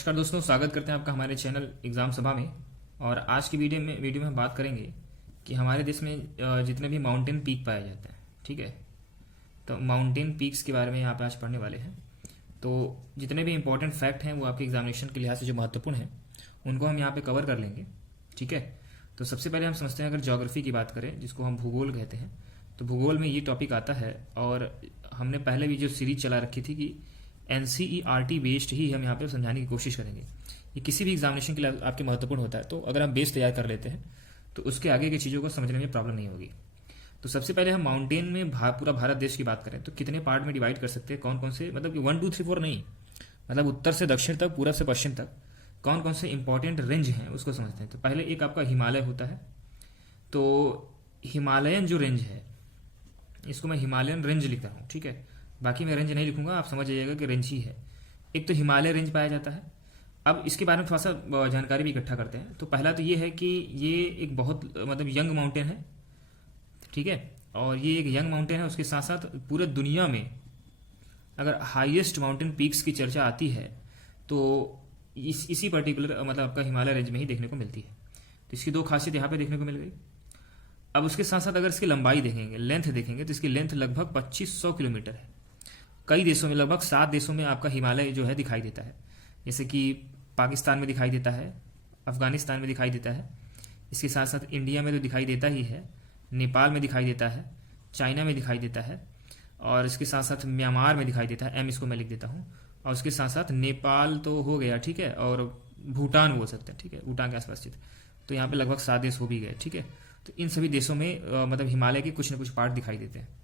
नमस्कार दोस्तों, स्वागत करते हैं आपका हमारे चैनल एग्ज़ाम सभा में। और आज की वीडियो में हम बात करेंगे कि हमारे देश में जितने भी माउंटेन पीक पाए जाते हैं, ठीक है, तो माउंटेन पीक्स के बारे में यहाँ पे आज पढ़ने वाले हैं। तो जितने भी इंपॉर्टेंट फैक्ट हैं वो आपके एग्जामिनेशन के लिहाज से जो महत्वपूर्ण हैं उनको हम यहाँ पे कवर कर लेंगे, ठीक है। तो सबसे पहले हम समझते हैं, अगर ज्योग्राफी की बात करें जिसको हम भूगोल कहते हैं, तो भूगोल में ये टॉपिक आता है। और हमने पहले भी जो सीरीज चला रखी थी कि NCERT बेस्ड ही हम यहाँ पे समझाने की कोशिश करेंगे। ये किसी भी एग्जामिनेशन के लिए आपके महत्वपूर्ण होता है, तो अगर हम बेस तैयार कर लेते हैं तो उसके आगे की चीज़ों को समझने में प्रॉब्लम नहीं होगी। तो सबसे पहले हम माउंटेन में पूरा भारत देश की बात करें तो कितने पार्ट में डिवाइड कर सकते हैं, कौन कौन से, मतलब कि 1 2 3 4 नहीं, मतलब उत्तर से दक्षिण तक, पूरब से पश्चिम तक कौन कौन से इंपॉर्टेंट रेंज हैं उसको समझते हैं। तो पहले एक आपका हिमालय होता है। तो हिमालयन जो रेंज है इसको मैं हिमालयन रेंज लिख रहा हूँ, ठीक है। बाकी मैं रेंज नहीं लिखूंगा, आप समझ जाइएगा कि रेंज ही है। एक तो हिमालय रेंज पाया जाता है। अब इसके बारे में थोड़ा सा जानकारी भी इकट्ठा करते हैं। तो पहला तो ये है कि ये एक बहुत मतलब यंग माउंटेन है, ठीक है। और ये एक यंग माउंटेन है, उसके साथ साथ पूरे दुनिया में अगर हाईएस्ट माउंटेन पीक्स की चर्चा आती है तो इसी पर्टिकुलर मतलब आपका हिमालय रेंज में ही देखने को मिलती है। तो इसकी दो खासियत यहाँ पे देखने को मिल गई। अब उसके साथ साथ अगर इसकी लंबाई देखेंगे, लेंथ देखेंगे, तो इसकी लेंथ लगभग 2500 किलोमीटर है। कई देशों में, लगभग 7 देशों में आपका हिमालय जो है दिखाई देता है। जैसे कि पाकिस्तान में दिखाई देता है, अफगानिस्तान में दिखाई देता है, इसके साथ साथ इंडिया में तो दिखाई देता ही है, नेपाल में दिखाई देता है, चाइना में दिखाई देता है, और इसके साथ साथ म्यांमार में दिखाई देता है। इसको मैं लिख देता हूँ। और उसके साथ साथ नेपाल तो हो गया, ठीक है, और भूटान बोल सकते हैं, ठीक है, भूटान के आसपास स्थित। तो यहाँ पे लगभग 7 देश हो भी गए, ठीक है। तो इन सभी देशों में मतलब हिमालय के कुछ न कुछ पार्ट दिखाई देते हैं।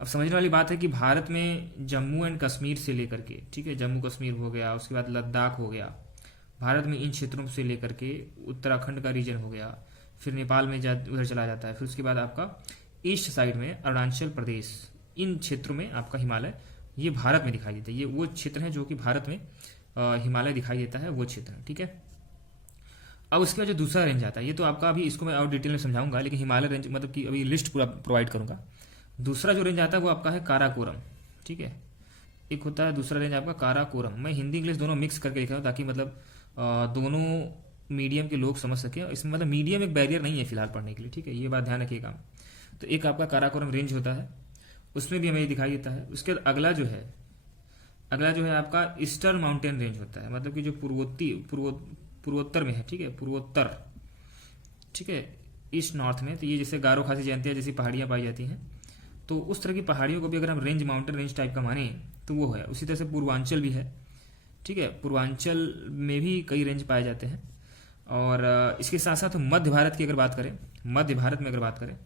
अब समझने वाली बात है कि भारत में जम्मू एंड कश्मीर से लेकर के, ठीक है, जम्मू कश्मीर हो गया, उसके बाद लद्दाख हो गया, भारत में इन क्षेत्रों से लेकर के उत्तराखंड का रीजन हो गया, फिर नेपाल में उधर चला जाता है, फिर उसके बाद आपका ईस्ट साइड में अरुणाचल प्रदेश, इन क्षेत्रों में आपका हिमालय ये भारत में दिखाई देता है। ये वो क्षेत्र है जो कि भारत में हिमालय दिखाई देता है, वो क्षेत्र है, ठीक है। अब उसके बाद जो दूसरा रेंज आता है, ये तो आपका अभी इसको मैं और डिटेल में समझाऊंगा, लेकिन हिमालय रेंज मतलब कि अभी लिस्ट पूरा प्रोवाइड करूंगा। दूसरा जो रेंज आता है वो आपका है काराकोरम, ठीक है। एक होता है दूसरा रेंज आपका काराकोरम। मैं हिंदी इंग्लिश दोनों मिक्स करके लिखा हूँ ताकि मतलब दोनों मीडियम के लोग समझ सकें। इसमें मतलब मीडियम एक बैरियर नहीं है फिलहाल पढ़ने के लिए, ठीक है, ये बात ध्यान रखिएगा। तो एक आपका काराकोरम रेंज होता है, उसमें भी हमें दिखाई देता है। उसके अगला जो है आपका ईस्टर्न माउंटेन रेंज होता है, मतलब कि जो पूर्वोत्तर में है, ठीक है, पूर्वोत्तर, ठीक है, ईस्ट नॉर्थ में। तो ये जैसे गारो खासी जयंतिया जैसी पहाड़ियाँ पाई जाती हैं, तो उस तरह की पहाड़ियों को भी अगर हम रेंज, माउंटेन रेंज टाइप का माने तो वो है। उसी तरह से पूर्वांचल भी है, ठीक है, पूर्वांचल में भी कई रेंज पाए जाते हैं। और इसके साथ साथ मध्य भारत की अगर बात करें, मध्य भारत में अगर बात करें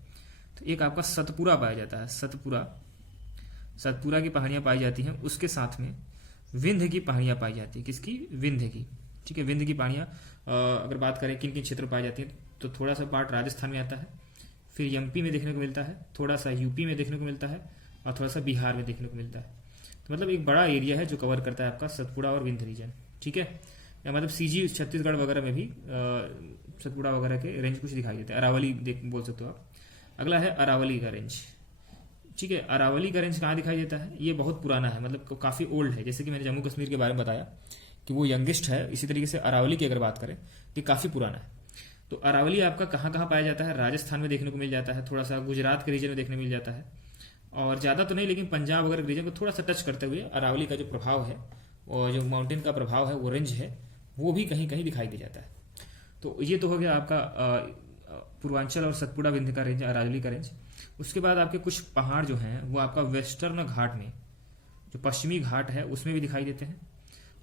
तो एक आपका सतपुरा पाया जाता है। सतपुरा की पहाड़ियाँ पाई जाती हैं। उसके साथ में विंध्य की पहाड़ियाँ पाई जाती है। किसकी? विंध्य की, ठीक है। विंध्य की पहाड़ियाँ अगर बात करें किन किन क्षेत्रों पाई जाती हैं, तो थोड़ा सा पार्ट राजस्थान में आता है, फिर MP में देखने को मिलता है, थोड़ा सा UP में देखने को मिलता है, और थोड़ा सा बिहार में देखने को मिलता है। तो मतलब एक बड़ा एरिया है जो कवर करता है आपका सतपुड़ा और विंध्य रीजन, ठीक है। या मतलब CG छत्तीसगढ़ वगैरह में भी सतपुड़ा वगैरह के रेंज कुछ दिखाई देते हैं। अरावली बोल सकते हो आप। अगला है अरावली का रेंज, ठीक है। अरावली का रेंज कहाँ दिखाई देता है? ये बहुत पुराना है, मतलब काफ़ी ओल्ड है। जैसे कि मैंने जम्मू कश्मीर के बारे में बताया कि वो यंगेस्ट है, इसी तरीके से अरावली की अगर बात करें तो काफ़ी पुराना है। तो अरावली आपका कहाँ कहाँ पाया जाता है? राजस्थान में देखने को मिल जाता है, थोड़ा सा गुजरात के रीजन में देखने को मिल जाता है, और ज़्यादा तो नहीं, लेकिन पंजाब वगैरह के रीजन को थोड़ा सा टच करते हुए अरावली का जो प्रभाव है और जो माउंटेन का प्रभाव है, वो रेंज है, वो भी कहीं कहीं दिखाई दे जाता है। तो ये तो हो गया आपका पूर्वांचल और सतपुड़ा विंध्य का रेंज, अरावली का रेंज। उसके बाद आपके कुछ पहाड़ जो हैं वो आपका वेस्टर्न घाट में, जो पश्चिमी घाट है, उसमें भी दिखाई देते हैं।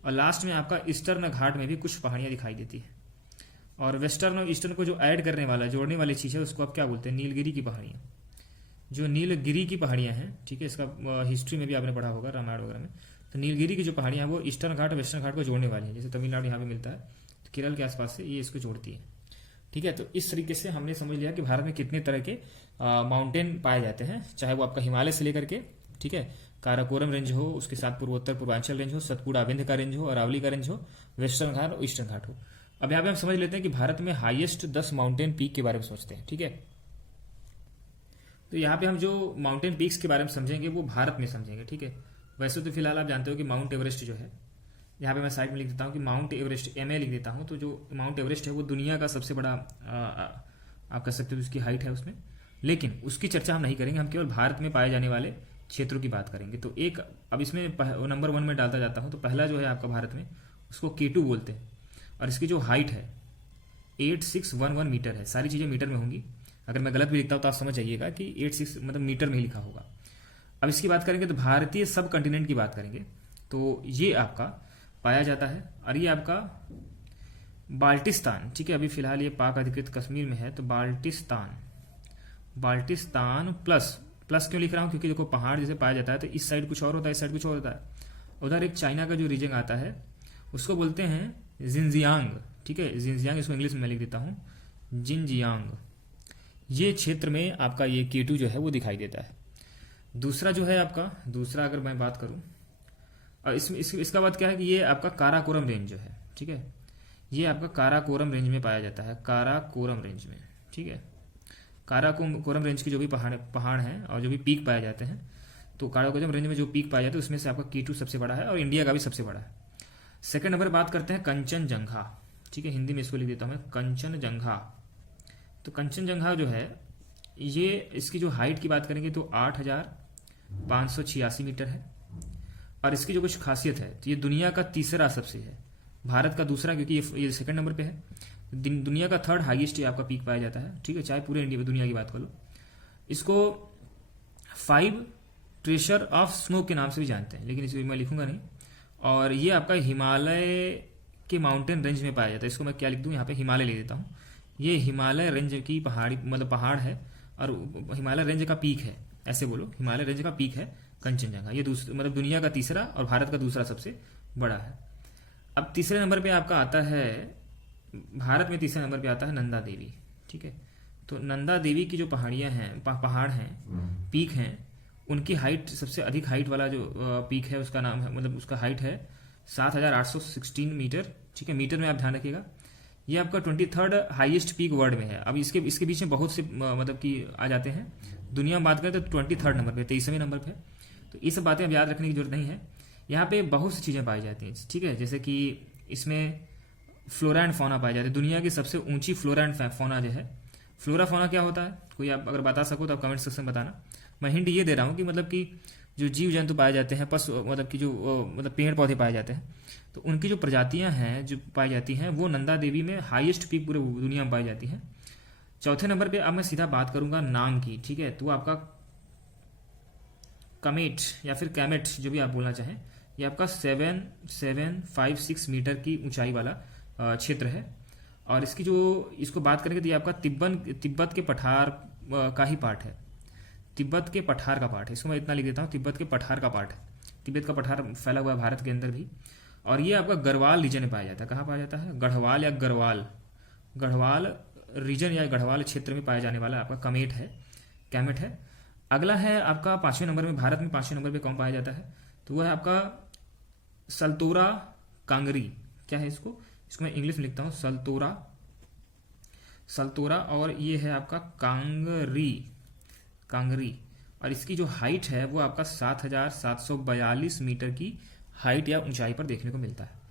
और लास्ट में आपका ईस्टर्न घाट में भी कुछ पहाड़ियाँ दिखाई देती हैं। और वेस्टर्न और ईस्टर्न को जो ऐड करने वाला, जोड़ने वाली चीज़ है, उसको आप क्या बोलते हैं? नीलगिरी की पहाड़ियाँ। जो नीलगिरी की पहाड़ियाँ हैं, ठीक है, इसका हिस्ट्री में भी आपने पढ़ा होगा, रामायण वगैरह में। तो नीलगिरी की जो पहाड़ियाँ हैं वो ईस्टर्न घाट, वेस्टर्न घाट को जोड़ने वाली हैं। जैसे तमिलनाडु यहाँ पे मिलता है, तो केरल के आसपास से ये इसको जोड़ती है, ठीक है। तो इस तरीके से हमने समझ लिया कि भारत में कितने तरह के माउंटेन पाए जाते हैं, चाहे वो आपका हिमालय से लेकर के, ठीक है, काराकोरम रेंज हो, उसके साथ पूर्वोत्तर पूर्वांचल रेंज हो, सतपुड़ा विंध्य का रेंज हो, अरावली का रेंज हो, वेस्टर्न घाट और ईस्टर्न घाट हो। अब यहाँ पे हम समझ लेते हैं कि भारत में हाईएस्ट 10 माउंटेन पीक के बारे में सोचते हैं, ठीक है। तो यहाँ पे हम जो माउंटेन पीक्स के बारे में समझेंगे वो भारत में समझेंगे, ठीक है। वैसे तो फिलहाल आप जानते हो कि माउंट एवरेस्ट जो है यहाँ पे मैं साइड में लिख देता हूँ कि माउंट एवरेस्ट, MA लिख देता हूँ। तो जो माउंट एवरेस्ट है वो दुनिया का सबसे बड़ा आप कह सकते हो उसकी हाइट है उसमें, लेकिन उसकी चर्चा हम नहीं करेंगे, हम केवल भारत में पाए जाने वाले क्षेत्रों की बात करेंगे। तो एक अब इसमें नंबर 1 में डालता जाता हूँ। तो पहला जो है आपका भारत में, उसको K2 बोलते हैं, और इसकी जो हाइट है 8611 मीटर है। सारी चीज़ें मीटर में होंगी, अगर मैं गलत भी लिखता हूँ तो आप समझ जाइएगा कि 86 मतलब मीटर में ही लिखा होगा। अब इसकी बात करेंगे तो भारतीय सब कंटिनेंट की बात करेंगे, तो ये आपका पाया जाता है, और ये आपका बाल्टिस्तान, ठीक है, अभी फिलहाल ये पाक अधिकृत कश्मीर में है। तो बाल्टिस्तान प्लस क्यों लिख रहा हूँ, क्योंकि देखो पहाड़ जैसे पाया जाता है तो इस साइड कुछ और होता है, इस साइड कुछ और होता है। उधर एक चाइना का जो रीजन आता है उसको बोलते हैं जिनजियांग, ठीक है, जिनजियांग, इसको इंग्लिश में मैं लिख देता हूँ जिनजियांग। ये क्षेत्र में आपका ये K2 जो है वो दिखाई देता है। दूसरा जो है आपका, दूसरा अगर मैं बात करूँ, और इसका बात क्या है कि ये आपका काराकोरम रेंज जो है, ठीक है, ये आपका काराकोरम रेंज में पाया जाता है, काराकोरम रेंज में, ठीक है। काराकोरम रेंज की जो भी पहाड़ हैं और जो भी पीक पाए जाते हैं, तो काराकोरम रेंज में जो पीक पाए जाते हैं उसमें से आपका K2 सबसे बड़ा है और इंडिया का भी सबसे बड़ा है। सेकंड नंबर बात करते हैं कंचनजंगा, ठीक है, हिंदी में इसको लिख देता हूँ मैं कंचनजंगा। तो कंचनजंगा जो है ये, इसकी जो हाइट की बात करेंगे तो 8586 मीटर है, और इसकी जो कुछ खासियत है तो ये दुनिया का तीसरा सबसे है, भारत का दूसरा, क्योंकि ये सेकंड नंबर पे है। दुनिया का थर्ड हाईएस्ट ये आपका पीक पाया जाता है, ठीक है, चाहे पूरे इंडिया दुनिया की बात कर लो। इसको 5 ट्रेजर ऑफ स्नो के नाम से भी जानते हैं, लेकिन इसको मैं लिखूंगा नहीं। और ये आपका हिमालय के माउंटेन रेंज में पाया जाता है। इसको मैं क्या लिख दूं, यहाँ पे हिमालय लिख देता हूँ। ये हिमालय रेंज की पहाड़ी मतलब पहाड़ है, और हिमालय रेंज का पीक है, ऐसे बोलो, हिमालय रेंज का पीक है कंचनजंगा। ये मतलब दुनिया का तीसरा और भारत का दूसरा सबसे बड़ा है। अब तीसरे नंबर पे आपका आता है, भारत में तीसरे नंबर पे आता है नंदा देवी, ठीक है। तो नंदा देवी की जो पहाड़ियाँ हैं, पहाड़ हैं, पीक हैं, उनकी हाइट, सबसे अधिक हाइट वाला जो पीक है उसका नाम है, मतलब उसका हाइट है 7816 मीटर, ठीक है, मीटर में आप ध्यान रखिएगा। ये आपका 23rd हाईएस्ट पीक वर्ल्ड में है। अब इसके बीच में बहुत से मतलब कि आ जाते हैं। दुनिया में बात करें तो 23rd नंबर पे, 23वें नंबर पे। तो ये सब बातें अब याद रखने की जरूरत नहीं है। यहाँ पे बहुत सी चीज़ें पाई जाती हैं, ठीक है, जैसे कि इसमें फ्लोरा एंड फौना पाई जाती है। दुनिया की सबसे ऊंची फ्लोरा एंड फौना जो है, फ्लोरा फौना क्या होता है, कोई आप अगर बता सको तो आप कमेंट सेक्शन में बताना। मैं हिंट ये दे रहा हूँ कि मतलब कि जो जीव जंतु पाए जाते हैं, पशु मतलब कि जो मतलब पेड़ पौधे पाए जाते हैं, तो उनकी जो प्रजातियां हैं जो पाई जाती हैं वो नंदा देवी में हाईएस्ट पीक पूरे दुनिया में पाई जाती हैं। चौथे नंबर पे अब मैं सीधा बात करूंगा नाम की, ठीक है। तो आपका कमेट या फिर कैमेट जो भी आप बोलना चाहें, ये आपका 7756 मीटर की ऊंचाई वाला क्षेत्र है। और इसको बात करेंगे तो ये आपका तिब्बत के पठार का ही पार्ट है, तिब्बत के पठार का पार्ट है। इसको मैं इतना लिख देता हूँ, तिब्बत के पठार का पार्ट है। तिब्बत का पठार फैला हुआ है भारत के अंदर भी। और ये आपका गढ़वाल रीजन में पाया जाता है। कहाँ पाया जाता है, गढ़वाल या गढ़वाल रीजन या गढ़वाल क्षेत्र में पाया जाने वाला आपका कैमेट है। अगला है आपका 5वें नंबर में, भारत में 5वें नंबर पे कौन पाया जाता है, तो वह है आपका सल्तोरा कांगरी। क्या है इसको मैं इंग्लिश में लिखता हूँ, सल्तोरा, और ये है आपका कांगरी। और इसकी जो हाइट है वो आपका 7742 मीटर की हाइट या ऊंचाई पर देखने को मिलता है।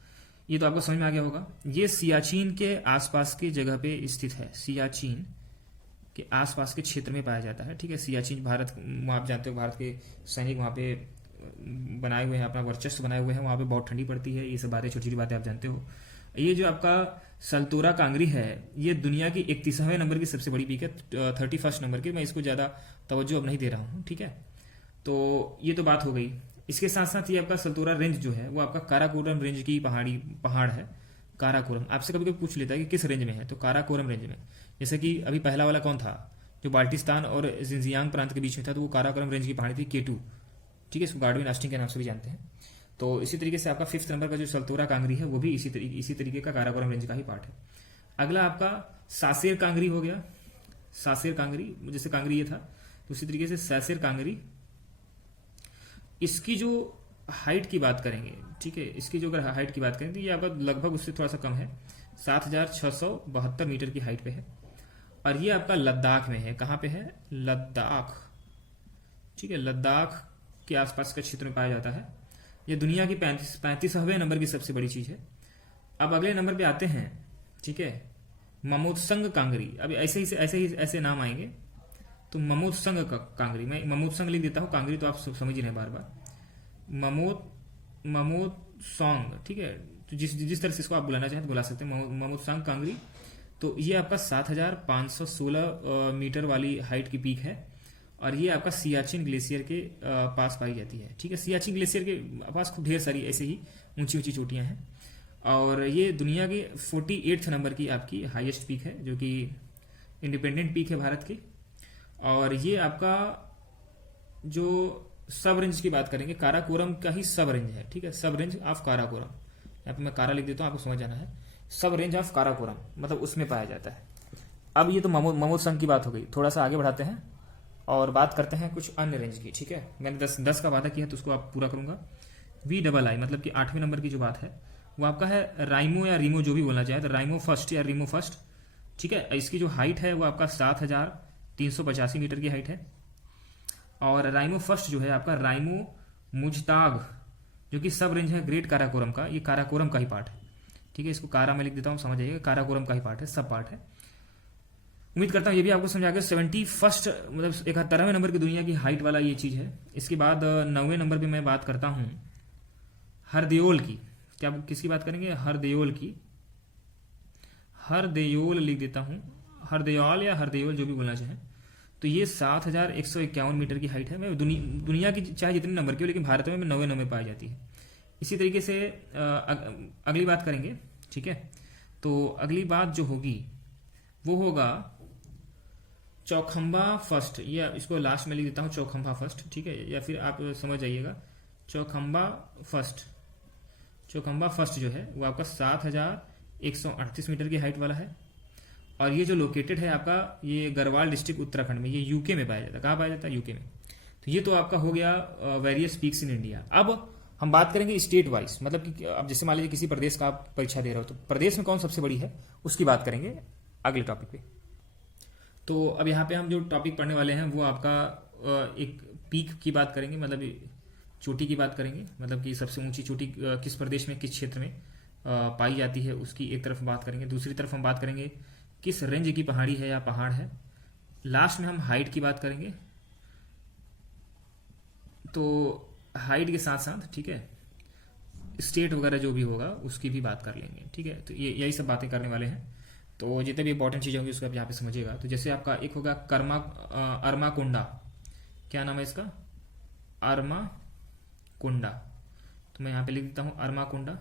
ये तो आपको समझ में आ गया होगा। ये सियाचिन के आसपास की जगह पे स्थित है, सियाचिन के आसपास के क्षेत्र में पाया जाता है, ठीक है। सियाचिन भारत, आप जानते हो भारत के सैनिक वहाँ पे बनाए हुए हैं, अपना वर्चस्व बनाए हुए हैं, वहाँ पे बहुत ठंडी पड़ती है। ये सब बातें, छोटी छोटी बातें आप जानते हो। ये जो आपका सल्तोरा कांगरी है, ये दुनिया की 31वें नंबर की सबसे बड़ी पीक है, 31st नंबर की। मैं इसको ज़्यादा तवज्जो अब नहीं दे रहा हूँ, ठीक है। तो ये तो बात हो गई। इसके साथ साथ ये आपका सल्तोरा रेंज जो है वो आपका काराकोरम रेंज की पहाड़ है। काराकोरम आपसे कभी कभी पूछ लेता है कि किस रेंज में है, तो काराकोरम रेंज में। जैसे कि अभी पहला वाला कौन था, जो बाल्टिस्तान और जिनजियांग प्रांत के बीच में था, तो वो काराकोरम रेंज की पहाड़ी थी, K2, ठीक है। इसको गार्डविन आस्टिन के नाम से भी जानते हैं। तो इसी तरीके से आपका 5th नंबर का जो सल्तोरा कांगरी है वो भी इसी तरीके का काराकोरम रेंज का ही पार्ट है। अगला आपका सासेर कांगरी हो गया। सासेर कांगरी, जैसे कांगरी ये था, तो उसी तरीके से सासेर कांगरी। इसकी जो हाइट की बात करेंगे, ठीक है, इसकी जो अगर हाइट की बात करें तो ये आपका लगभग उससे थोड़ा सा कम है, 7672 मीटर की हाइट पे है। और ये आपका लद्दाख में है। कहाँ पे है, लद्दाख, ठीक है, लद्दाख के आसपास के क्षेत्र में पाया जाता है। ये दुनिया की 35वें नंबर की सबसे बड़ी चीज़ है। अब अगले नंबर पे आते हैं, ठीक है, ममोत्संग कांगरी। अब ऐसे नाम आएंगे, तो ममोत्संग कांगरी, मैं ममोत्संग लिख देता हूँ, कांगरी तो आप समझ ही रहे हैं बार बार। ममोत्सोंग, ठीक है, तो जिस तरह से इसको आप बुलाना चाहें तो बुला सकते हैं, ममोत्संग कांगरी। तो ये आपका 7516 मीटर वाली हाइट की पीक है, और ये आपका सियाचिन ग्लेशियर के पास पाई जाती है, ठीक है। सियाचिन ग्लेशियर के पास खूब ढेर सारी ऐसे ही ऊंची ऊंची चोटियां हैं, और ये दुनिया की 48th नंबर की आपकी हाईएस्ट पीक है, जो कि इंडिपेंडेंट पीक है भारत की। और ये आपका जो सब रेंज की बात करेंगे, काराकोरम का ही सब रेंज है, ठीक है, सब रेंज ऑफ काराकोरम। यहाँ पे मैं कारा लिख देता हूँ, आपको समझ जाना है, सब रेंज ऑफ काराकोरम मतलब उसमें पाया जाता है। अब ये तो ममोत्संग की बात हो गई, थोड़ा सा आगे बढ़ाते हैं और बात करते हैं कुछ अन्य रेंज की, ठीक है। मैंने 10 का वादा किया तो उसको आप पूरा करूंगा। VII मतलब कि 8वें नंबर की जो बात है वो आपका है राइमो या रीमो, जो भी बोलना चाहे, तो राइमो फर्स्ट या रीमो फर्स्ट, ठीक है। इसकी जो हाइट है वो आपका 7385 मीटर की हाइट है। और राइमो फर्स्ट जो है आपका राइमो मुजताग, जो कि सब रेंज है ग्रेट काराकोरम का, ये काराकोरम का ही पार्ट है, ठीक है। इसको कारा में लिख देता हूँ, समझ आइएगा, काराकोरम का ही पार्ट है, सब पार्ट है। उम्मीद करता हूँ ये भी आपको समझ आ गया। 71st मतलब 71वें नंबर की दुनिया की हाइट वाला ये चीज़ है। इसके बाद 9वें नंबर पे मैं बात करता हूँ हरदेओल की। क्या किसकी बात करेंगे? हरदेओल की। हरदेओल लिख देता हूँ, हरदयाल या हरदेओल जो भी बोलना चाहें। तो ये 7151 मीटर की हाइट है। मैं दुनिया की चाहे जितने नंबर की हो, लेकिन भारत में 9वें नंबर पाई जाती है। इसी तरीके से अगली बात करेंगे, ठीक है। तो अगली बात जो होगी वो होगा चौखंबा फर्स्ट, या इसको लास्ट में लिख देता हूँ चौखंबा फर्स्ट, ठीक है, या फिर आप समझ जाइएगा चौखंबा फर्स्ट। चौखंबा फर्स्ट जो है वो आपका 7138 मीटर की हाइट वाला है, और ये जो लोकेटेड है आपका ये गढ़वाल डिस्ट्रिक्ट उत्तराखंड में, ये यूके में पाया जाता है। कहाँ पाया जाता है? यूके में। तो ये तो आपका हो गया वेरियस पीक्स इन इंडिया। अब हम बात करेंगे स्टेट वाइज, मतलब कि अब जैसे मान लीजिए किसी प्रदेश का आप परीक्षा दे रहे हो, तो प्रदेश में कौन सबसे बड़ी है उसकी बात करेंगे अगले टॉपिक पे। तो अब यहाँ पे हम जो टॉपिक पढ़ने वाले हैं वो आपका एक पीक की बात करेंगे, मतलब चोटी की बात करेंगे, मतलब कि सबसे ऊंची चोटी किस प्रदेश में किस क्षेत्र में पाई जाती है उसकी एक तरफ बात करेंगे। दूसरी तरफ हम बात करेंगे किस रेंज की पहाड़ी है या पहाड़ है। लास्ट में हम हाइट की बात करेंगे, तो हाइट के साथ साथ, ठीक है, स्टेट वगैरह जो भी होगा उसकी भी बात कर लेंगे, ठीक है। तो ये यही सब बातें करने वाले हैं। तो जितने भी इंपॉर्टेंट चीज़ें होंगी उसको आप यहाँ पे समझिएगा। तो जैसे आपका एक होगा अरमा कुंडा, क्या नाम है इसका? अरमा कुंडा। तो मैं यहाँ पे लिख देता हूँ अरमा कुंडा।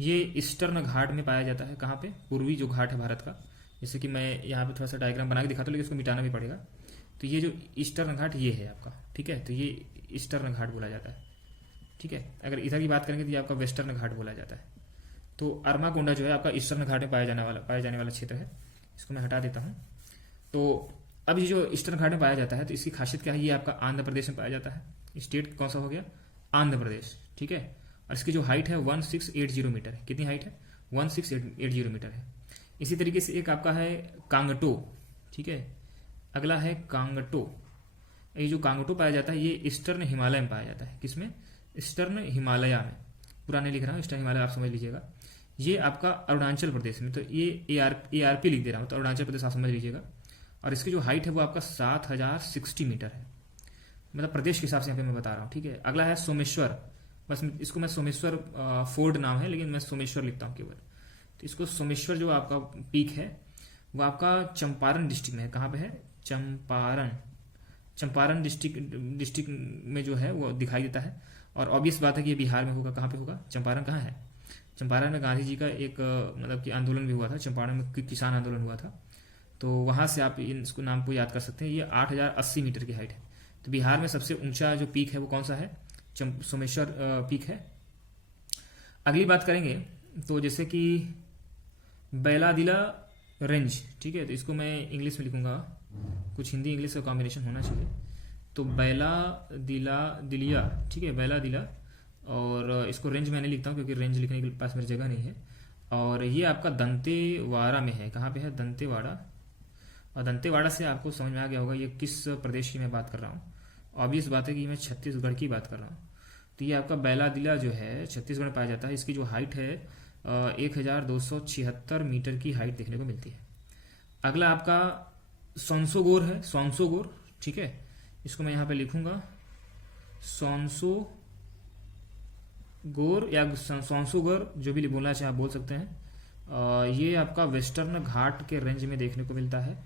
ये ईस्टर्न घाट में पाया जाता है। कहाँ पे? पूर्वी जो घाट है भारत का। जैसे कि मैं यहाँ पे थोड़ा सा डायग्राम बना के दिखाता हूँ, लेकिन इसको मिटाना भी पड़ेगा। तो ये जो ईस्टर्न घाट ये है आपका, ठीक है, तो ये ईस्टर्न घाट बोला जाता है, ठीक है। अगर इधर की बात करेंगे तो ये आपका वेस्टर्न घाट बोला जाता है। तो अरमा कुंडा जो है आपका ईस्टर्न घाट में पाया जाने वाला क्षेत्र है। इसको मैं हटा देता हूँ। तो अब ये जो ईस्टर्न घाट में पाया जाता है, तो इसकी खासियत क्या है? ये आपका आंध्र प्रदेश में पाया जाता है। स्टेट कौन सा हो गया? आंध्र प्रदेश, ठीक है। और इसकी जो हाइट है 1680 मीटर है। कितनी हाइट है? 1680 मीटर है। इसी तरीके से एक आपका है कांगटो, ठीक है। अगला है कांगटो। ये जो कांगटो पाया जाता है ये ईस्टर्न हिमालय में पाया जाता है। किसमें? ईस्टर्न हिमालय में। पूरा नहीं लिख रहा हूँ, ईस्टर्न हिमालय आप समझ लीजिएगा। ये आपका अरुणाचल प्रदेश में, तो ये ARP लिख दे रहा हूँ, तो अरुणाचल प्रदेश आप समझ लीजिएगा। और इसकी जो हाइट है वो आपका 7060 मीटर है, मतलब प्रदेश के हिसाब से यहाँ पे मैं बता रहा हूँ, ठीक है। अगला है सोमेश्वर। बस इसको मैं सोमेश्वर फोर्ड नाम है, लेकिन मैं सोमेश्वर लिखता हूँ केवल। तो इसको सोमेश्वर जो आपका पीक है वो आपका चंपारण डिस्ट्रिक्ट में है। कहाँ पे है? चंपारण डिस्ट्रिक्ट में जो है वो दिखाई देता है। और ऑब्वियस बात है कि ये बिहार में होगा। कहाँ पे होगा? चंपारण कहाँ है? चंपारण में गांधी जी का एक मतलब कि आंदोलन भी हुआ था। चंपारण में किसान आंदोलन हुआ था, तो वहाँ से आप इसको नाम को याद कर सकते हैं। ये 8080 मीटर की हाइट है। तो बिहार में सबसे ऊंचा जो पीक है वो कौन सा है? सोमेश्वर पीक है। अगली बात करेंगे तो जैसे कि बैलादिला रेंज, ठीक है। तो इसको मैं इंग्लिश में लिखूंगा, कुछ हिंदी इंग्लिश का कॉम्बिनेशन होना चाहिए। तो दिलिया, ठीक है, दिला। और इसको रेंज मैंने लिखता हूँ क्योंकि रेंज लिखने के पास मेरी जगह नहीं है। और ये आपका दंतेवाड़ा में है। कहाँ पे है? दंतेवाड़ा। और दंतेवाड़ा से आपको समझ में आ गया होगा ये किस प्रदेश की मैं बात कर रहा हूँ। ऑब्वियस बात है कि मैं छत्तीसगढ़ की बात कर रहा हूँ। तो ये आपका बैलादिला जो है छत्तीसगढ़ में पाया जाता है। इसकी जो हाइट है 1276 मीटर की हाइट देखने को मिलती है। अगला आपका सौंसोगोर है, सौंसोगोर, ठीक है, इसको मैं यहाँ पे लिखूंगा सौंसोगोर या सौंसोगोर, जो भी बोलना चाहे आप बोल सकते हैं। ये आपका वेस्टर्न घाट के रेंज में देखने को मिलता है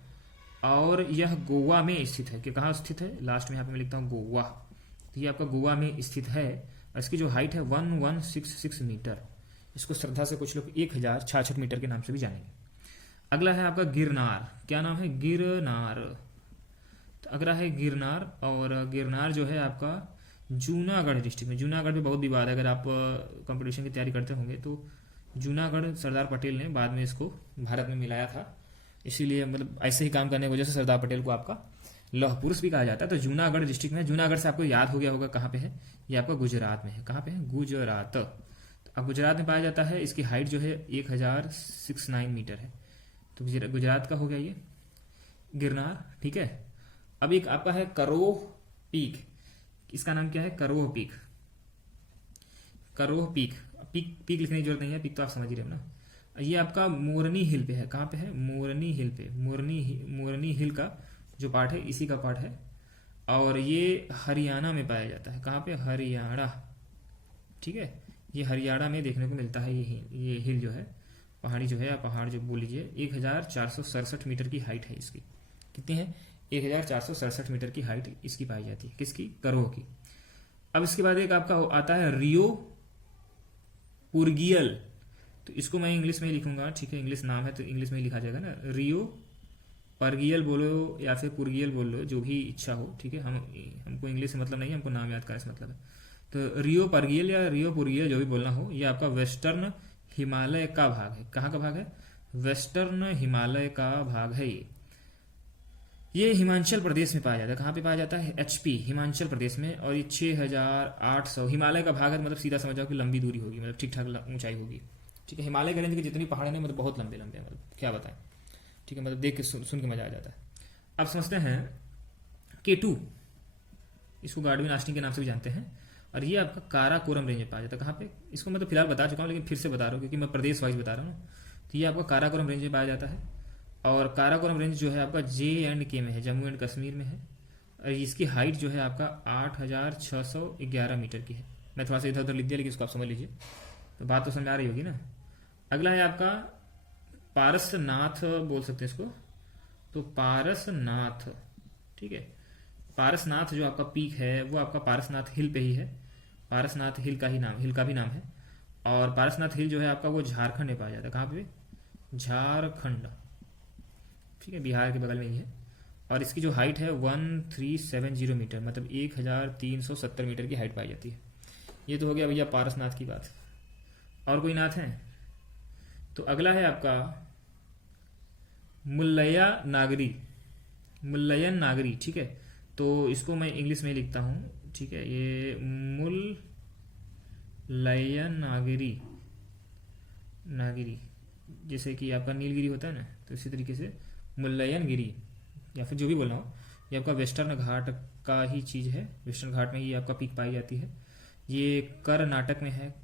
और यह गोवा में स्थित है। कि कहाँ स्थित है, लास्ट में यहाँ पे मैं लिखता हूँ गोवा। तो ये आपका गोवा में स्थित है और इसकी जो हाइट है 1166 मीटर। इसको श्रद्धा से कुछ लोग 1066 मीटर के नाम से भी जानेंगे। अगला है आपका गिरनार। क्या नाम है, गिरनार। तो अगला है गिरनार, और गिरनार जो है आपका जूनागढ़ डिस्ट्रिक्ट में। जूनागढ़ में बहुत विवाद है, अगर आप कंपटीशन की तैयारी करते होंगे तो जूनागढ़ सरदार पटेल ने बाद में इसको भारत में मिलाया था, इसीलिए मतलब ऐसे ही काम करने की वजह से सरदार पटेल को आपका लौह पुरुष भी कहा जाता है। तो जूनागढ़ डिस्ट्रिक्ट में, जूनागढ़ से आपको याद हो गया होगा कहाँ पे है, ये आपका गुजरात में है। कहाँ पे है, गुजरात। तो अब गुजरात में पाया जाता है। इसकी हाइट जो है 1069 मीटर है। तो गुजरात का हो गया ये गिरनार, ठीक है। अब एक आपका है करोह पीक। इसका नाम क्या है, करोह पीक। करोह पीक, पीक लिखने की जरूरत नहीं है, पीक तो आप समझ ही रहे हो ना। ये आपका मोरनी हिल पे है। कहाँ पे है, मोरनी हिल पे। मोरनी हिल का जो पार्ट है इसी का पार्ट है और ये हरियाणा में पाया जाता है। कहाँ पे, हरियाणा, ठीक है। ये हरियाणा में देखने को मिलता है। ये हिल जो है, पहाड़ी जो है, या पहाड़ जो बोल लीजिए, 1467 मीटर की हाइट है इसकी। कितनी है, 1467 मीटर की हाइट इसकी पाई जाती है। किसकी, करोह की। अब इसके बाद एक आपका आता है रियो पुरगियल। तो इसको मैं इंग्लिश में ही लिखूंगा, ठीक है, इंग्लिश नाम है तो इंग्लिश में ही लिखा जाएगा ना। रियो परगियल बोलो या फिर पुरगियल बोल लो, जो भी इच्छा हो, ठीक है। हमको इंग्लिश से मतलब नहीं है, हमको नाम याद करने से मतलब है। तो रियो परगियल या रियो पुरगियल जो भी बोलना हो, ये आपका वेस्टर्न हिमालय का भाग है। कहाँ का भाग है, वेस्टर्न हिमालय का भाग है ये हिमाचल प्रदेश में पाया जाता है। कहाँ पे पाया जाता है, HP, हिमाचल प्रदेश में। और ये 6800 हिमालय का भाग है, मतलब सीधा समझ जाओ कि लंबी दूरी होगी, मतलब ठीक ठाक ऊंचाई होगी, ठीक है। हिमालय के रेंज की जितनी पहाड़ है मतलब बहुत लंबे लंबे हैं, मतलब क्या बताएं, ठीक है। मतलब देख के सुन के मजा आ जाता है। अब समझते हैं K2, इसको गार्डविन आस्टिन के नाम से भी जानते हैं। और ये आपका काराकोरम रेंज में पाया जाता है। कहाँ पे, इसको मैं तो फिलहाल बता चुका हूँ लेकिन फिर से बता रहा हूँ क्योंकि मैं प्रदेश वाइज बता रहा हूँ। तो ये आपका काराकोरम रेंज में पाया जाता है और काराकोरम रेंज जो है आपका J&K में है, जम्मू एंड कश्मीर में है। और इसकी हाइट जो है आपका 8611 मीटर की है। मैं थोड़ा सा इधर उधर लिख दिया लेकिन इसको आप समझ लीजिए, तो बात तो समझ आ रही होगी ना। अगला है आपका पारसनाथ, बोल सकते हैं इसको, तो पारसनाथ, ठीक है। पारसनाथ जो आपका पीक है वो आपका पारसनाथ हिल पे ही है। पारसनाथ हिल का भी नाम है। और पारसनाथ हिल जो है आपका वो झारखंड में पाया जाता है। कहाँ पे, झारखंड, ठीक है, बिहार के बगल में ही है। और इसकी जो हाइट है 1370 मीटर, मतलब 1370 मीटर की हाइट पाई जाती है। ये तो हो गया भैया पारसनाथ की बात। और कोई नाथ है, तो अगला है आपका मुल्लयन नागरी, ठीक है। तो इसको मैं इंग्लिश में लिखता हूँ, ठीक है। ये मुल्लयन नागरी, जैसे कि आपका नीलगिरी होता है ना, तो इसी तरीके से मुल्लयन गिरी या फिर जो भी बोलना हो, ये आपका वेस्टर्न घाट का ही चीज़ है। वेस्टर्न घाट में ये आपका पीक पाई जाती है। ये कर्नाटक में है।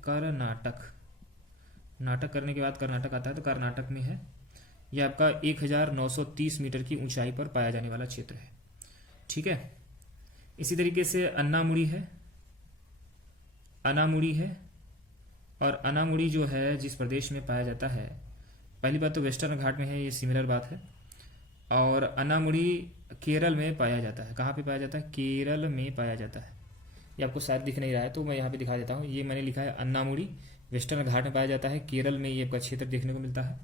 नाटक करने के बाद कर्नाटक आता है, तो कर्नाटक में है। यह आपका 1930 मीटर की ऊंचाई पर पाया जाने वाला क्षेत्र है, ठीक है। इसी तरीके से अन्नामुड़ी है। और अन्नामुड़ी जो है जिस प्रदेश में पाया जाता है, पहली बात तो वेस्टर्न घाट में है, ये सिमिलर बात है। और अन्नामुड़ी केरल में पाया जाता है। कहाँ पे पाया जाता है, केरल में पाया जाता है। ये आपको शायद दिख नहीं रहा है तो मैं यहाँ पे दिखा देता हूँ। ये मैंने लिखा है अन्नामुड़ी, वेस्टर्न घाट में पाया जाता है, केरल में ये आपका क्षेत्र देखने को मिलता है।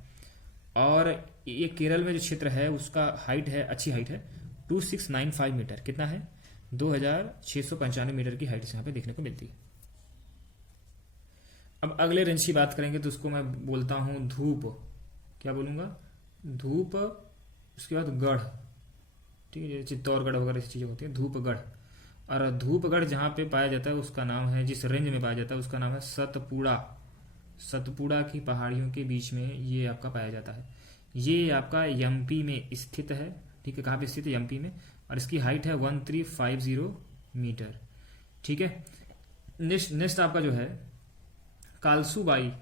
और ये केरल में जो क्षेत्र है उसका हाइट है, अच्छी हाइट है, 2695 मीटर। कितना है, 2695 मीटर की हाइट यहाँ पे देखने को मिलती है। अब अगले रेंज की बात करेंगे तो उसको मैं बोलता हूँ धूप। क्या बोलूँगा, धूप। उसके बाद गढ़, ठीक है, जैसे चित्तौड़गढ़ वगैरह ऐसी चीज़ें होती हैं, धूपगढ़। और धूपगढ़ जहाँ पे पाया जाता है उसका नाम है, जिस रेंज में पाया जाता है उसका नाम है सतपुड़ा की पहाड़ियों के बीच में ये आपका पाया जाता है। ये आपका एमपी में स्थित है, ठीक है। कहाँ पे स्थित है, एमपी में। और इसकी हाइट है 1350 मीटर, ठीक है। नेक्स्ट आपका जो है कालसूबाई,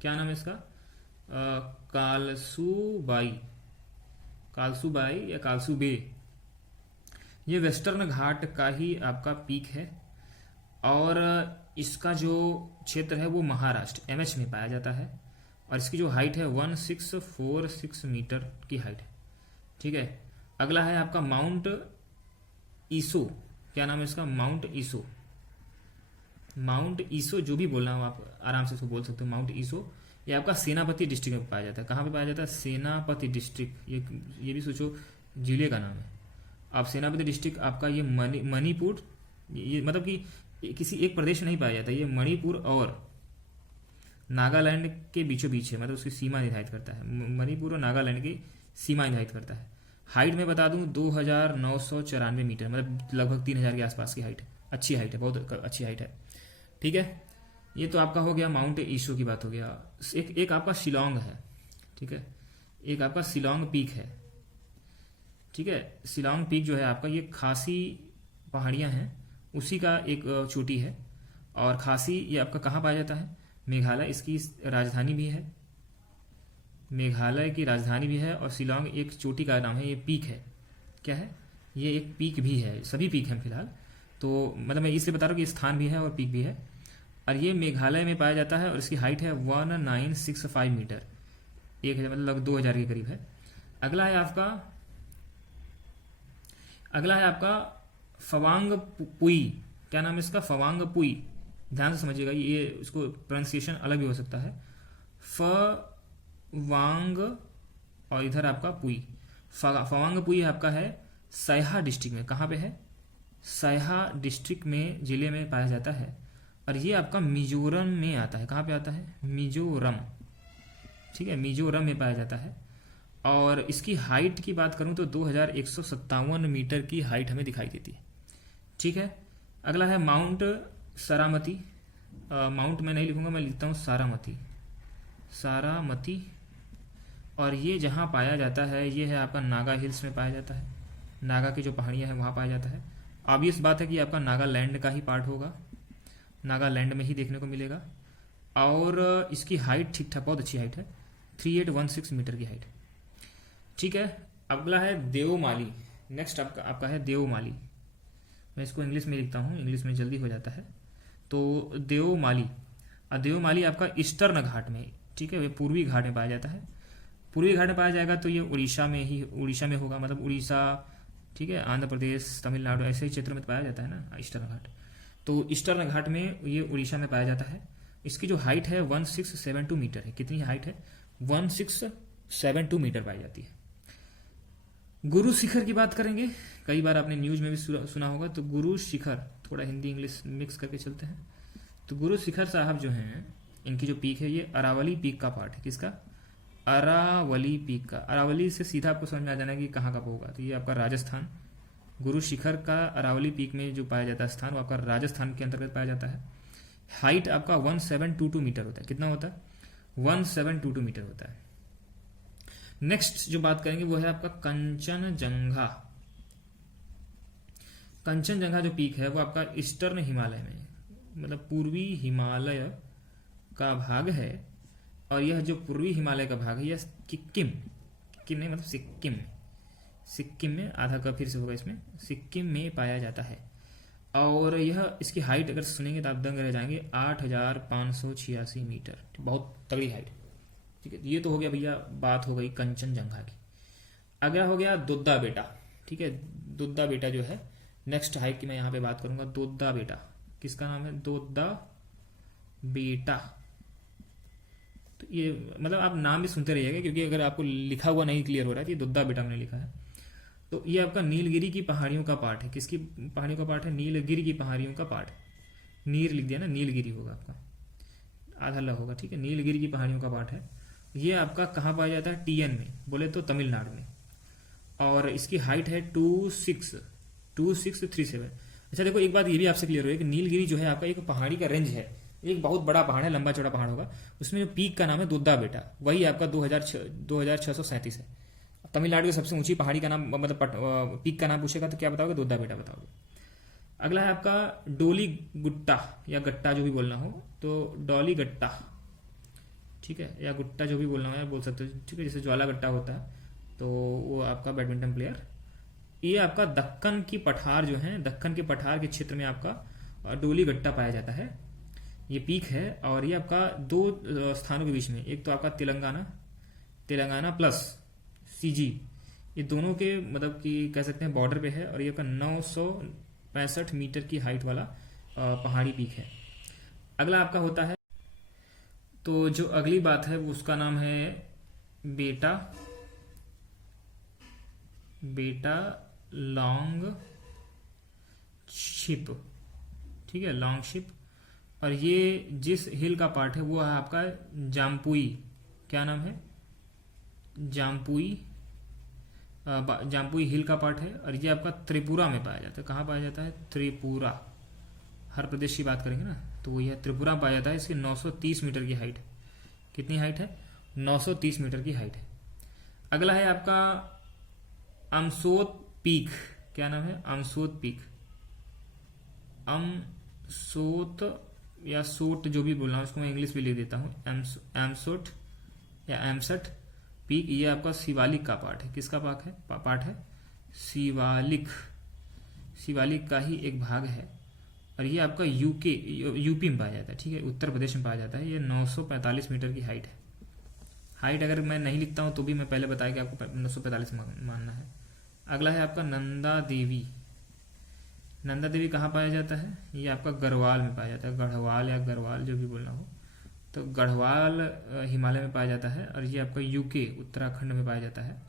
क्या नाम है इसका? कालसूबाई, कालसूबाई या कालसूबे। ये वेस्टर्न घाट का ही आपका पीक है और इसका जो क्षेत्र है वो महाराष्ट्र एमएच में पाया जाता है और इसकी जो हाइट है 1646 मीटर की हाइट है। ठीक है, अगला है आपका माउंट ईसो, क्या नाम है इसका? माउंट ईसो। माउंट ईसो जो भी बोलना हो आप आराम से इसको बोल सकते हो, माउंट ईसो। ये आपका सेनापति डिस्ट्रिक्ट में पाया जाता है। कहाँ पे पाया जाता है? सेनापति डिस्ट्रिक्ट। ये भी सोचो जिले का नाम है। आप सेनापति डिस्ट्रिक्ट आपका ये मणिपुर, ये मतलब कि किसी एक प्रदेश में नहीं पाया जाता, ये मणिपुर और नागालैंड के बीचों बीच है, मतलब उसकी सीमा निर्धारित करता है। मणिपुर और नागालैंड की सीमा निर्धारित करता है। हाइट में बता दूं 2994 मीटर, मतलब लगभग 3000 के आसपास की हाइट है। अच्छी हाइट है, बहुत अच्छी हाइट है। ठीक है, ये तो आपका हो गया माउंट ईशो की बात हो गया। एक आपका शिलोंग है। ठीक है, एक आपका शिलोंग पीक है। ठीक है, शिलोंग पीक जो है आपका, ये खासी पहाड़ियां हैं उसी का एक चोटी है और खासी ये आपका कहाँ पाया जाता है? मेघालय, इसकी राजधानी भी है, मेघालय की राजधानी भी है और शिलोंग एक चोटी का नाम है। ये पीक है, क्या है? ये एक पीक भी है, सभी पीक हैं फिलहाल। तो मतलब मैं इसलिए बता रहा हूँ कि स्थान भी है और पीक भी है और ये मेघालय में पाया जाता है और इसकी हाइट है 1965 मीटर, 1000 मतलब 2000 के करीब है। अगला है आपका फवांग पुई, क्या नाम है इसका? फवांग पुई। ध्यान से समझिएगा, ये इसको प्रोनाउंसिएशन अलग भी हो सकता है। फवांग और इधर आपका पुई। फवांग पुई आपका है सैहा डिस्ट्रिक्ट में। कहाँ पे है? सैहा डिस्ट्रिक्ट में, जिले में पाया जाता है और ये आपका मिजोरम में आता है। कहाँ पे आता है? मिजोरम। ठीक है, मिजोरम में पाया जाता है और इसकी हाइट की बात करूं तो 2157 मीटर की हाइट हमें दिखाई देती है। ठीक है, अगला है माउंट सारामती। माउंट में नहीं लिखूंगा, मैं लिखता हूँ सारामती, सारामती। और ये जहाँ पाया जाता है ये है आपका नागा हिल्स में पाया जाता है। नागा की जो पहाड़ियाँ हैं वहाँ पाया जाता है। ऑब्वियस बात है कि आपका नागालैंड का ही पार्ट होगा, नागालैंड में ही देखने को मिलेगा और इसकी हाइट ठीक ठाक बहुत अच्छी हाइट है, 3816 मीटर की हाइट। ठीक है, अगला है देवमाली। नेक्स्ट आपका है देवमाली। मैं इसको इंग्लिश में लिखता हूँ, इंग्लिश में जल्दी हो जाता है। तो देवमाली, देवमाली आपका ईस्टर्न घाट में, ठीक है, ये पूर्वी घाट में पाया जाता है। पूर्वी घाट में पाया जाएगा तो ये उड़ीसा में होगा, मतलब उड़ीसा, ठीक है, आंध्र प्रदेश, तमिलनाडु ऐसे ही क्षेत्र में पाया जाता है ना ईस्टर्न घाट। तो ईस्टर्न घाट में ये उड़ीसा में पाया जाता है। इसकी जो हाइट है 1672 मीटर है। कितनी हाइट है? 1672 मीटर पाई जाती है। गुरु शिखर की बात करेंगे, कई बार आपने न्यूज में भी सुना होगा। तो गुरु शिखर, थोड़ा हिंदी इंग्लिश मिक्स करके चलते हैं। तो गुरु शिखर साहब जो हैं, इनकी जो पीक है ये अरावली पीक का पार्ट है। किसका? अरावली पीक का। अरावली से सीधा आपको समझ में आ जाना है कि कहाँ का होगा। तो ये आपका राजस्थान, गुरु शिखर का अरावली पीक में जो पाया जाता है स्थान, वो आपका राजस्थान के अंतर्गत पाया जाता है। हाइट आपका 1722 मीटर होता है। कितना होता है? 1722 मीटर होता है। नेक्स्ट जो बात करेंगे वो है आपका कंचनजंगा। कंचनजंगा जो पीक है वो आपका ईस्टर्न हिमालय में, मतलब पूर्वी हिमालय का भाग है और यह जो पूर्वी हिमालय का भाग है यह सिक्किम नहीं, मतलब सिक्किम में आधा का फिर से होगा, इसमें सिक्किम में पाया जाता है। और यह इसकी हाइट अगर सुनेंगे तो आप दंग रह जाएंगे, 8586 मीटर, बहुत तगड़ी हाइट। ठीक है, ये तो हो गया भैया, बात हो गई कंचनजंगा की। अगला हो गया दुद्धा बेटा। ठीक है, दुद्धा बेटा जो है नेक्स्ट हाइट की मैं यहाँ पे बात करूंगा। दुद्धा बेटा, किसका नाम है? दुद्धा बेटा। तो ये मतलब आप नाम भी सुनते रहिएगा, क्योंकि अगर आपको लिखा हुआ नहीं क्लियर हो रहा है कि दुद्धा बेटा मैंने लिखा है। तो ये आपका नीलगिरी की पहाड़ियों का पार्ट है। किसकी पहाड़ियों का पार्ट है? नीलगिरी की पहाड़ियों का पार्ट। नीर लिख दिया ना, नीलगिरी होगा आपका, आधा ल होगा। ठीक है, नीलगिरी की पहाड़ियों का पार्ट है। ये आपका कहाँ पाया जाता है? टीएन में, बोले तो तमिलनाडु में। और इसकी हाइट है 2637। अच्छा देखो, एक बात ये भी आपसे क्लियर हो है कि नीलगिरी जो है आपका एक पहाड़ी का रेंज है, एक बहुत बड़ा पहाड़ है, लंबा चौड़ा पहाड़ होगा। उसमें जो पीक का नाम है दुद्धा बेटा, वही आपका 2637 है। तमिलनाडु की सबसे ऊंची पहाड़ी का नाम, मतलब पीक का नाम पूछेगा तो क्या बताओगे? दुद्धा बेटा बताओगे। अगला है आपका डोली गुट्टा या गट्टा जो भी बोलना हो, तो डोली गट्टा, ठीक है, या गुट्टा जो भी बोलना हो बोल सकते हो, ठीक है। जैसे ज्वाला गट्टा होता है तो वो आपका बैडमिंटन प्लेयर। ये आपका दक्कन की पठार जो है, दक्कन के पठार के क्षेत्र में आपका डोली गट्टा पाया जाता है। ये पीक है और ये आपका दो स्थानों के बीच में, एक तो आपका तेलंगाना प्लस सीजी, ये दोनों के मतलब कि कह सकते हैं बॉर्डर पे है, और ये आपका 965 मीटर की हाइट वाला पहाड़ी पीक है। अगला आपका होता है, तो जो अगली बात है उसका नाम है बेटा लॉन्ग शिप, ठीक है, लॉन्ग शिप। और ये जिस हिल का पार्ट है वो है आपका जाम्पुई, क्या नाम है, जाम्पुई हिल का पार्ट है, और ये आपका त्रिपुरा में पाया जाता है। कहाँ पाया जाता है, त्रिपुरा, हर प्रदेश की बात करेंगे ना तो वो यह त्रिपुरा पाया जाता है। इसकी 930 मीटर की हाइट, कितनी हाइट है, 930 मीटर की हाइट है। अगला है आपका अमसोत पीक, क्या नाम है, अमसोत पीक, अमसोत या सोट जो भी बोलना है उसको मैं इंग्लिश में लिख देता हूँ, एमसोट या एमसट पीक। ये आपका शिवालिक का पार्ट है, किसका पार्ट है, शिवालिक का ही एक भाग है, और ये आपका यूपी में पाया जाता है, ठीक है, उत्तर प्रदेश में पाया जाता है। ये 945 मीटर की हाइट है। हाइट अगर मैं नहीं लिखता हूँ तो भी मैं पहले बताया कि आपको 945 मानना है। अगला है आपका नंदा देवी कहाँ पाया जाता है, ये आपका गढ़वाल में पाया जाता है, गढ़वाल या गढ़वाल जो भी बोलना हो, तो गढ़वाल हिमालय में पाया जाता है, और ये आपका यूके उत्तराखंड में पाया जाता है।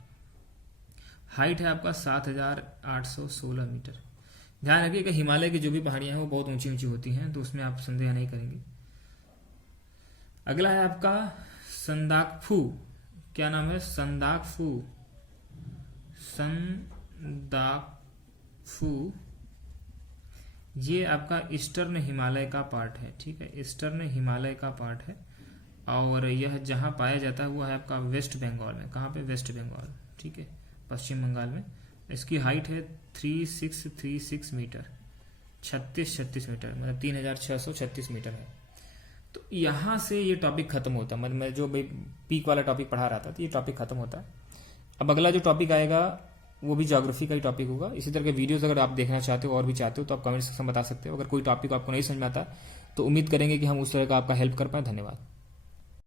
हाइट है आपका 7816 मीटर। ध्यान रखिए कि हिमालय की जो भी पहाड़ियां हैं वो बहुत ऊंची ऊंची होती हैं, तो उसमें आप संदेह नहीं करेंगे। अगला है आपका संदाकफू, क्या नाम है, संदाकफू, ये आपका ईस्टर्न हिमालय का पार्ट है, ठीक है, ईस्टर्न हिमालय का पार्ट है, और यह जहां पाया जाता है वो है आपका वेस्ट बंगाल में। कहाँ पे, वेस्ट बंगाल, ठीक है, पश्चिम बंगाल में। इसकी हाइट है 3636 मीटर, 3636 मीटर, मतलब 3636 मीटर है। तो यहाँ से ये टॉपिक खत्म होता है, मतलब मैं जो पीक वाला टॉपिक पढ़ा रहा था तो ये टॉपिक खत्म होता है। अब अगला जो टॉपिक आएगा वो भी ज्योग्राफी का ही टॉपिक होगा। इसी तरह के वीडियोस अगर आप देखना चाहते हो और भी चाहते हो तो आप कमेंट सेक्शन में बता सकते हो। अगर कोई टॉपिक आपको नहीं समझ में आता तो उम्मीद करेंगे कि हम उस तरह का आपका हेल्प कर पाए। धन्यवाद।